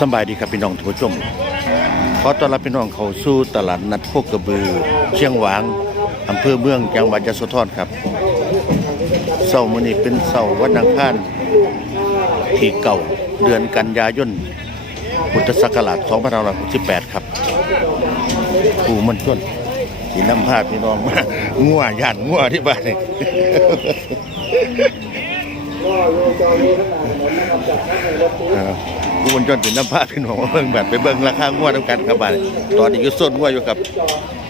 สบายดีครับพี่น้องทุกผู้ชมขอต้อนรับพี่น้องเข้าสู่ตลาดนัดโคกกระบือ เชียงหวางอำเภอเมืองจังหวัดยะโสธรครับเสาร์มื้อนี้เป็นเสาร์วันอังคารที่เก่าเดือนกันยายนพุทธศักราช2568 ครับผู้มันชนที่นำพาพี่น้องมางัวย่านงัวที่บ้านนี่ อ่าผู้บนจนถึงน้ำผ้าพี่น้องมาเบิ่งแบบไปเบิ่งราคางวดน้ำกันครับบ้านตอนนี้อยู่ส้นงวดอยู่ครับ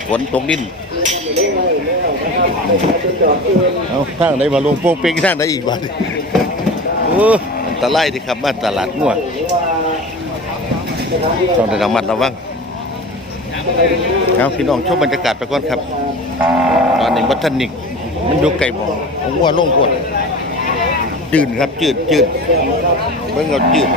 ฝนตกดินเอาทางไหนมาลงโป่งเป่งทางไหนอีกบ้านโอ้อันตรายที่ครับบ้านตลาดงวดต้องระมัดระวังเอาพี่น้องชมบรรยากาศไปก่อนครับ ตอนนี้บัทันนิกมันอยู่ไกลหมองผมว่าลงโพด จืดครับจืดจืดเบิ่งเอาจืด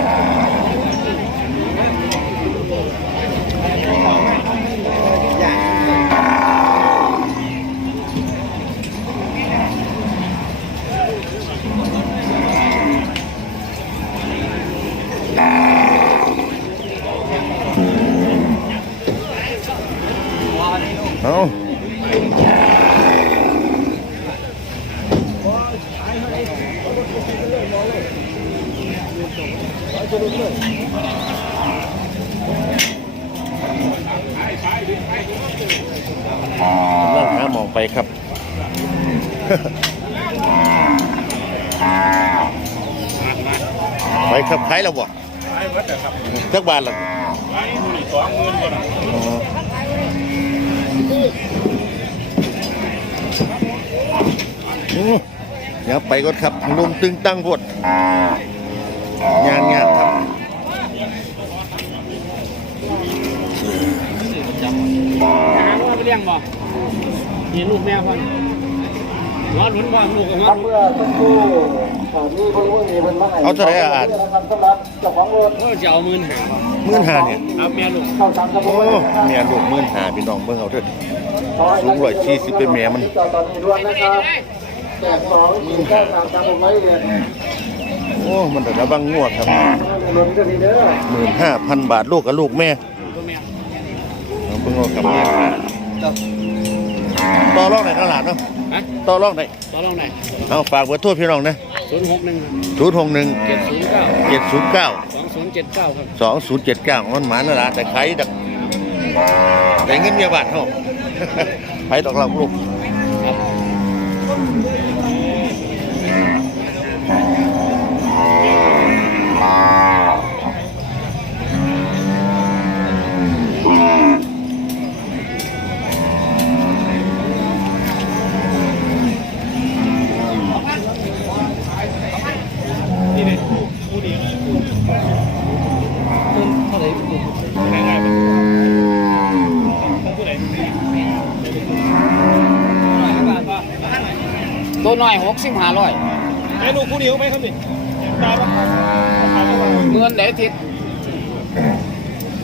เอานั่งหามองไปครับ ไปครับขายแล้วบ่จักบาทละอ๋ออืมเดี๋ยวไปก่อนครับลุมตึงตั้งพดงานงานครับหาว่าไปเลี้ยงบ่นี่ลูกแม่พ่อ นนอนหนุนบ่ลูกกับมันเมื่อสักครู่อ่ามีคนรู้มีคนมาให้เอาเท่าไหร่อะอ่านนะครับสำหรับเจ้าของรถเออจะเอามื่นหาหมื่นห้าเนี่ยครับแม่ลูกเข้าสามสมโอ้บูรณ์นะครับเมียลูกหมื่นห้าพี่น้องเบิ่งเอาเถิดสูง140เป็นแม่มันจอดตอนนี้ด่วนนะครับแปดสองสี่เก้าสามสามหกร้อยเอ็ดโอ้ มันแต่ระวังงัวครับลุ้นกันทีเด้อหมื่นห้าพันบาทลูกกับลูกแม่ตัวแม่เอาเบิ่งเอาครับเนี่ย ต่อรองไหนตลาดเนาะฮะต่อรองไหนต่อรองไหนเอาฝากเบอร์โทรพี่น้องนะศูนย์หกหนึ่งศูนย์หกหนึ่งเจ็ดศูนย์เก้าเจ็ดศูนย์เก้าสองศูนย์เจ็ดเก้าครับสองศูนย์เจ็ดเก้ามันหมานั่นละแต่ใครดักแต่เงินเมียบาทเนาะไปดอกเราลูก หกสิบห้าร้อยไอ้ลูกผู้เดียวไหมครับนี่ตาปะเงินเดทิศ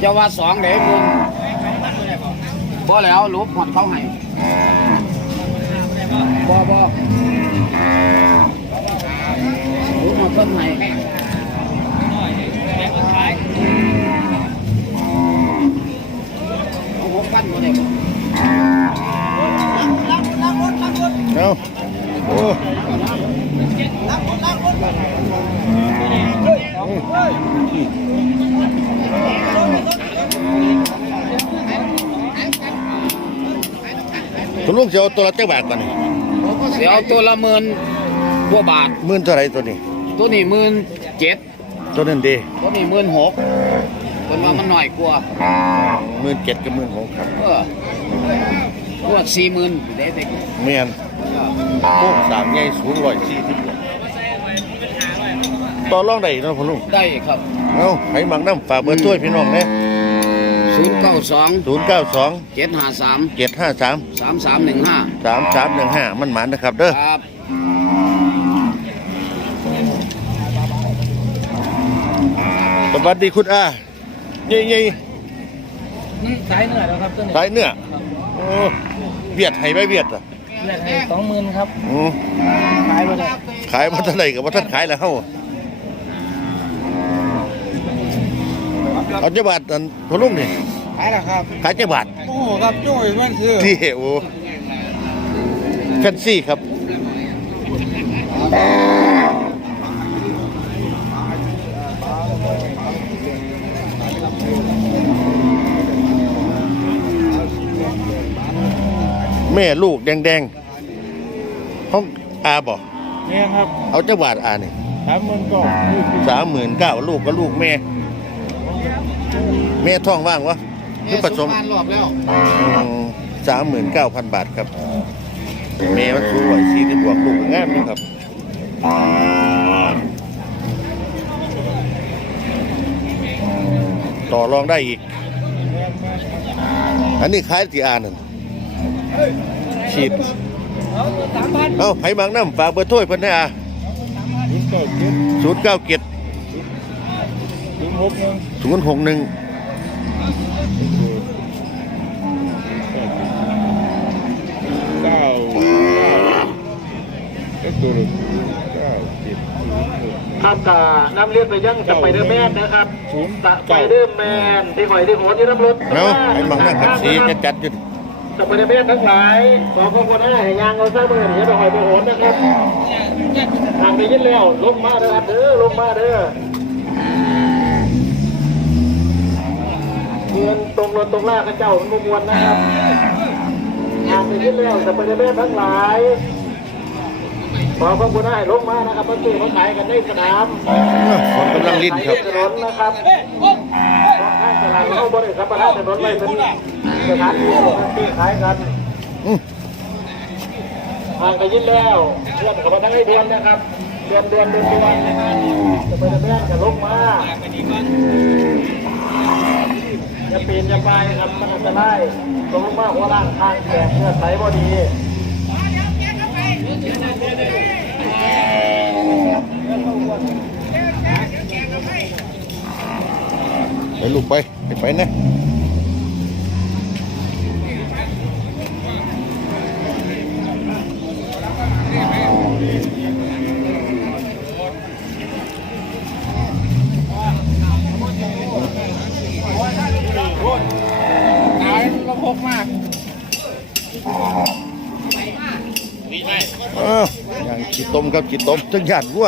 จะว่าสองเดเงินบ่แล้วรูปหอดเขาให้บ่บ่รูปหอดเพิ่นให้เอาหกพันบ่ได้บ่เอา โอ้ตัวลูกจะเอาตัวละเจ้าบาทก่อนนี่เดี๋ยวตัวละหมื่นกว่าบาทหมื่นเท่าไหรตัวนี้ ตัวนี้หมื่นเจ็ดตัวนั้นดีตัวนี้หมื่นหกคนว่ามันหน่อยกว่าหมื่นเจ็ดกับหมื่นหกครับเออตัวสี่หมื่นเด็กเมียน โค้งสามใหญ่สูงร้อยสี่สิบต่อรองได้เนาะพ่อลุงได้ครับเอาให้มักน้ำฝากเบอร์ถ้วยพี่น้องเนี่ยศูนย์เก้าสองศูนย์เก้าสองเจ็ดห้าสามเจ็ดห้าสามสามสามหนึ่งห้าสามสามหนึ่งห้ามันหมานนะครับเด้อครับสวัสดีคุณอาเย่เย่นี่สายเหนื่อยแล้วครับตัวนี้สายเนื้อโอ้เวียดให้ไปเวียดอะ เลือดให้สองหมื่นครับอืมขายไปเลยขายมาเท่าไหร่กับว่าท่านขายแล้วเฮาครับเอาเจ้าบาทอันพอลุงนี่ขายแล้วครับ ขายเจ้าบาทโอ้ครับจุ้ยมันคือที่โอ้แฟนซี่ครับ แม่ลูกแดงๆห้องอาบอกเนี่ยครับเอาเจ้าบาทอานี่สามหมื่นก็สามหมื่นเก้าลูกก็ลูกแม่ แม่ท้องว่างวะคือผสมแสุพรรณรอบแล้วสามหมื่นเก้าพันบาทครับแม่มันสูงกว่าสี่สิบบวกลูกงามนี่ครับต่อรองได้อีก อันนี้ขายที่อานั่น ฉีด เอ้าไผ่บางน้ำฝากเบอร์โทรให้เพิ่นได้อะศูนย์เก้าเจ็ดศูนย์เก้าเจ็ดศูนย์หกหนึ่งศูนย์หกหนึ่งเก้าเก้าตัวเก้าเจ็ดครับกานำเรียนไปยังสไปเดอร์แมนนะครับศูนย์สไปเดอร์แมนที่หอยที่โหนที่น้ำรถเนาะไผ่บางน้ำครับสีจะจัดอยู่ สไปเดอร์แมนทั้งหลายขอขอบคุณนะให้ยางเอาซะเมื่อนี้ไปหอยไปโหนนะครับทางไปยินแล้วลงมาเด้อครับเด้อลงมาเด้อเงินตรงรถตรงล่าข้าเจ้ามันบ่มวนนะครับทางไปยินแล้วสไปเดอร์แมนทั้งหลายขอขอบคุณนะให้ลงมานะครับมาซื้อมาขายกันในสนามคนกำลังลิ้นครับถนนนะครับข้างตลาด เขาบริษัทประทานถนนไว้เป็นสถานที่ที่ขายกันทางไปยินแล้วเพื่อนกับมาทั้งให้เดือนนะครับ เดือนเดือนเดือนเดือนจะไปจะแม่จะลงมาจะปีนจะไปครับมันอันตรายตกลงมาหัวล่างทางแตกเลือดไหลพอดี ลูกไปไปไปนะอ้าวอย่างขีดต้มครับขีดต้มจังหยาดวัว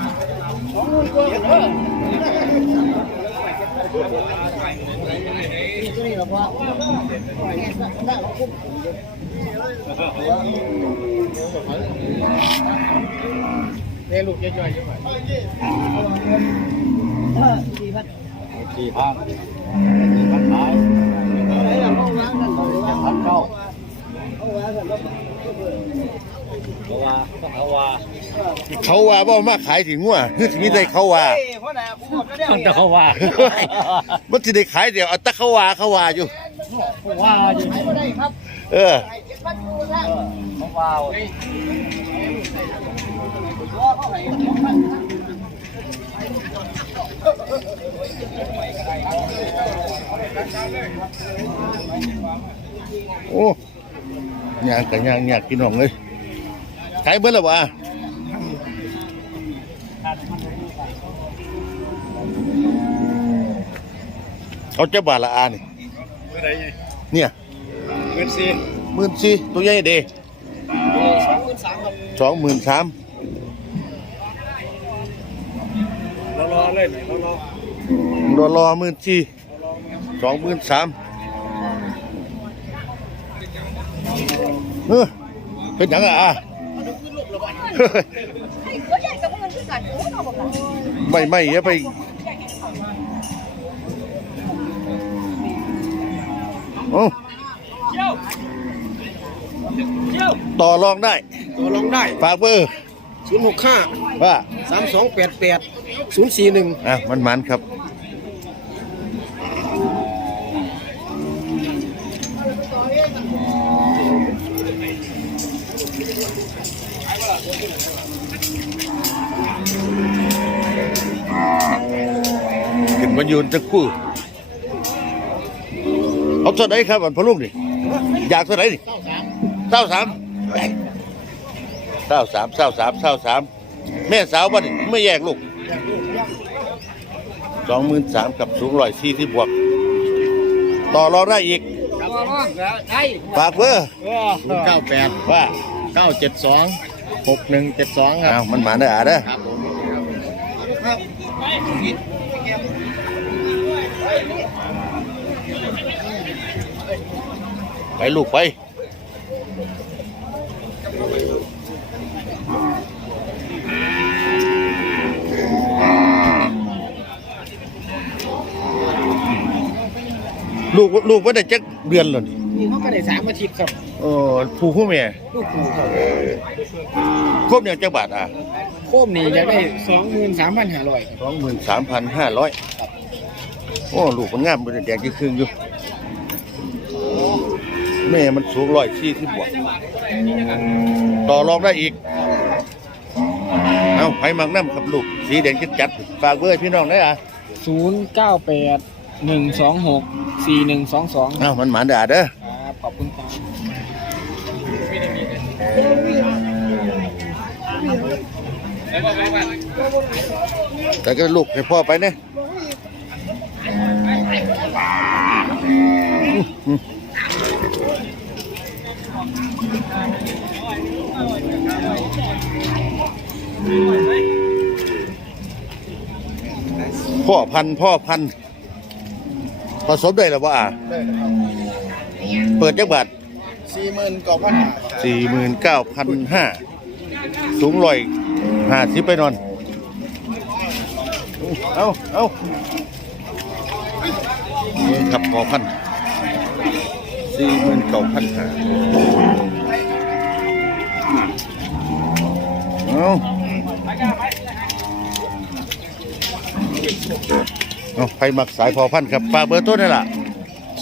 ในลูกย้อยใช่ไหมเฮ้ยพันเฮ้ยพันท้ายเฮ้ยแล้วเข้า ว่าบ่มาขายถึงงัวคือสิมีแต่เขาว่าแต่เขาว่ามันสิได้ขายเดี๋ยวเอาแตะเขาว่าเขาว่าอยู่ว่าอยู่เออเขาว่าโอ้ย่างกันย่างยากกินน้องเลย ขายเบิดแล้ววะเอาเจ้าบาทละอานี่เมื่อไหร่เนี่ยเงินซีหมื่นสี่ตัวใหญ่เด้สองหมื่นสามครับสองหมื่นสามรเลยนี่รอรอรอหมื่นสี่สองหมื่นสามเออเป็นหยังอะอะ ไม่ไม่อย่าไปโอ้ต่อรองได้ตัวลงได้ฝากเบอร์ศูนย์หกห้าว่าสามสองแปดแปดศูนย์สี่หนึ่งอะมันมันครับ ขึ้นมายืนจะคู่ เอาเท่าไหนครับอันพอลูกนี่อยากเท่าไหนนี่เศร้าสามเศร้าสามเศร้าสามเศร้าสามแม่สาวบ้านไม่แยกลูกสองหมื่นสามกับสูงร้อยสี่ที่บวก ต่อรองได้อีกได้ฝากเบอร์ศูนย์เก้าแปดว่าเก้าเจ็ดสองหกหนึ่งเจ็ดสองครับอ้าวมันหมาได้อะเด้อ ไปลูกไปลูกลูกว่าได้จักเดือนแล้วนี่นี่เขาก็ได้สามอาทิตย์ครับโอ้ผู้คู่แม่ลูกปูครับครบอย่างจักบาทอะโคมนี่จะได้สองหมื่นสามพันห้าร้อยสองหมื่นสามพันห้าร้อยโอ้ลูกมันงามมันแดงกี่ครึ่งอยู่ แม่มันสูงร้อยสี่ที่บวก ต่อรองได้อีก เอาไผ่มักน้ำครับลูก สีแดงจัดจัดๆฝากเบอร์ให้พี่น้องได้อะศูนย์เก้าแปดหนึ่งสองหกสี่หนึ่งสองสองเอามันหมาด่าเด้อครับขอบคุณครับ แต่ก็ลูกให้พ่อไปเนี่ย พ่อพันธุ์พ่อพันธุ์ผสมได้หรือว่าเปิดจักบาทสี่หมื่นเก้าพันสี่หมื่นเก้าพันห้าสูงร้อยห้าสิบไปนอน เอาเอาขับพอพันสี่หมื่นเก้าพันห้า เอาเอาไปมักสายพอพันครับฝากเบอร์โต้นนี่ล่ะ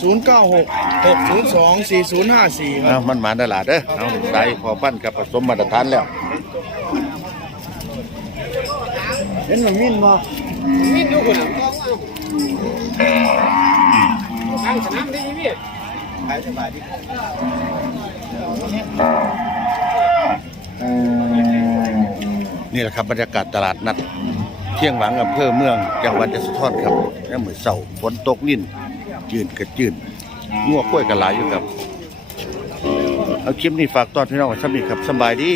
ศูนย์เก้าหกหกศูนย์สองสี่ศูนย์ห้าสี่คเอารับมันหมาได้หลาเด้อเอาสายพอพันครับผสมมาตรฐานแล้ว เห็นมันมินบ่มีดูคนทางสนามได้ยี่พี่ขายสบายดี นี่แหละครับบรรยากาศตลาดนัดเที่ยงหวังอำเภอเมืองจังหวัดยะโสธรครับยามมื้อเสาฝนตกลิ่นจืดกระจืดงัวกล้วยกระหลายอยู่ครับ เอาคลิปนี้ฝากตอนพี่น้องไว้สำนีครับสบายดี